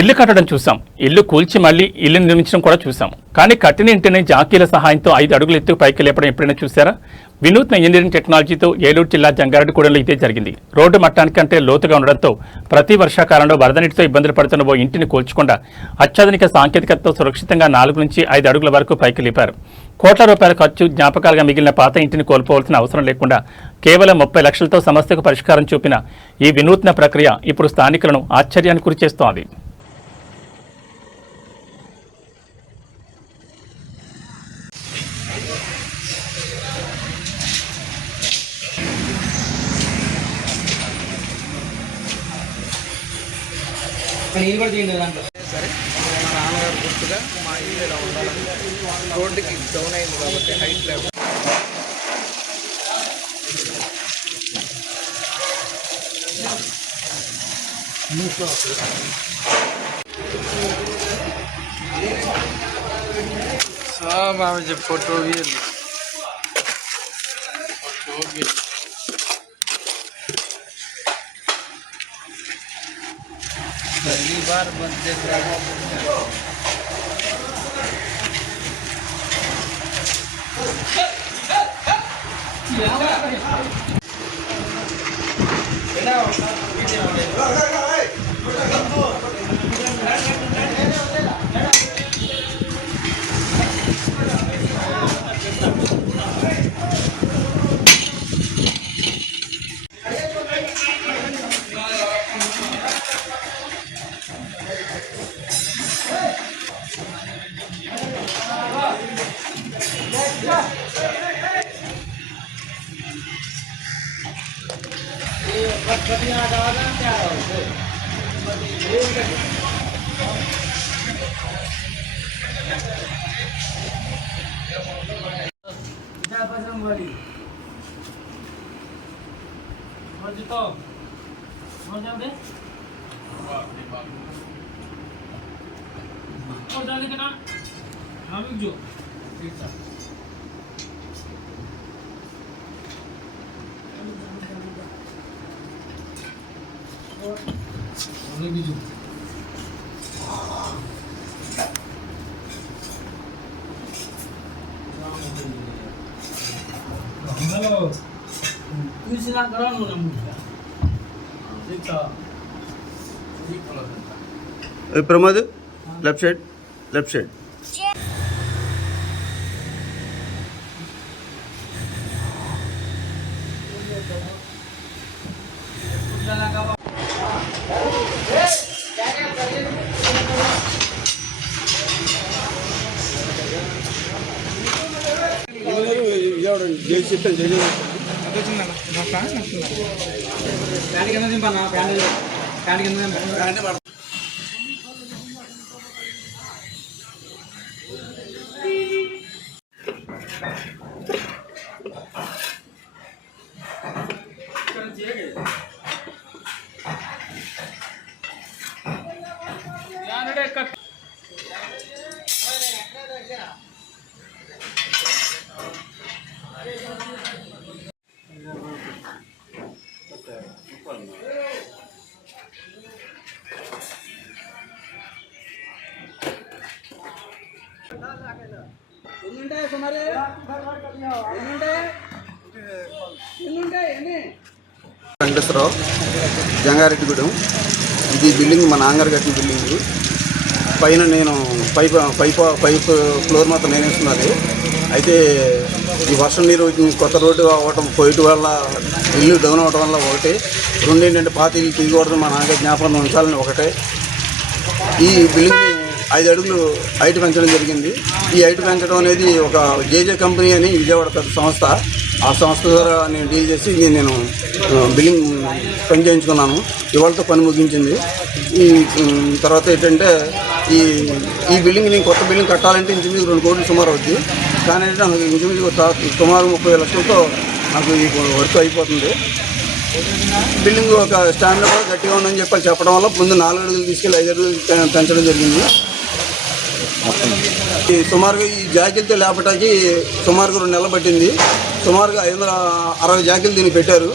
ఇల్లు కట్టడం చూసాం, ఇల్లు కూల్చి మళ్లీ ఇల్లు నిర్మించడం కూడా చూసాం. కానీ కట్టిన ఇంటిని జాకీల సహాయంతో 5 అడుగులు ఎత్తుకు పైకి లేపడం ఎప్పుడైనా చూసారా? వినూత్న ఇంజనీరింగ్ టెక్నాలజీతో ఏలూరు జిల్లా జంగారెడ్డిగూడెంలో ఇదే జరిగింది. రోడ్డు మట్టానికంటే లోతుగా ఉండడంతో ప్రతి వర్షాకాలంలో వరద నీటితో ఇబ్బందులు పడుతున్న ఓ ఇంటిని కూల్చకుండా అత్యాధునిక సాంకేతికతతో సురక్షితంగా 4 నుంచి 5 అడుగుల వరకు పైకి లేపారు. కోట్ల రూపాయల ఖర్చు జ్ఞాపకాలుగా మిగిలిన పాత ఇంటిని కోల్పోవాల్సిన అవసరం లేకుండా కేవలం 30 లక్షలతో సమస్యకు పరిష్కారం చూపిన ఈ వినూత్న ప్రక్రియ ఇప్పుడు స్థానికులను ఆశ్చర్యానికి గురిచేస్తోంది. నీళ్ళు కూడా తీయండి దాంట్లో. సరే, మా నాన్నగారు గుర్తుగా మా ఇల్లు ఇలా ఉండాలని రోడ్డుకి డౌన్ అయింది కాబట్టి హైట్ లేవు. బాబు ఫోటో पहली बार बनते प्रमोद लेफ्ट साइड వెంకటేశ్వరరావు, జంగారెడ్డిగూడెం. ఇది బిల్డింగ్ మా నాన్నగారు కట్టిన బిల్డింగ్. పైన నేను పైప్ ఫ్లోర్ మొత్తం నేను వేస్తున్నది. అయితే ఈ వర్షం నీరు కొత్త రోడ్డు అవ్వటం, పోయిట వల్ల ఇల్లు డౌన్ అవ్వటం వల్ల ఒకటే, రెండేంటంటే పాత ఇల్లు తీయకూడదు, మా నాన్నగారి జ్ఞాపకం ఉంచాలని ఒకటే. ఈ బిల్డింగ్ని 5 అడుగులు హైట్ పెంచడం జరిగింది. ఈ హైట్ పెంచడం అనేది ఒక జేజే కంపెనీ అని విజయవాడ పెద్ద సంస్థ, ఆ సంస్థ ద్వారా నేను డీల్ చేసి నేను బిల్డింగ్ పని చేయించుకున్నాను. ఇవాళతో పని ముగించింది. ఈ తర్వాత ఏంటంటే ఈ బిల్డింగ్ నేను కొత్త బిల్డింగ్ కట్టాలంటే ఇంచుమించు 2 కోట్లు సుమారు అవుతుంది. కానీ ఏంటంటే నాకు ఇంచుమించు సుమారు 30 లక్షలతో నాకు ఈ వర్క్ అయిపోతుంది. బిల్డింగ్ ఒక స్టాండ్లో కూడా గట్టిగా ఉందని చెప్పడం వల్ల ముందు 4 అడుగులు తీసుకెళ్ళి 5 అడుగులు పెంచడం జరిగింది. సుమారుగా ఈ జాకీలతో లేపటానికి సుమారుగా 2 నెలలు పట్టింది. సుమారుగా 560 జాకీలు దీన్ని పెట్టారు.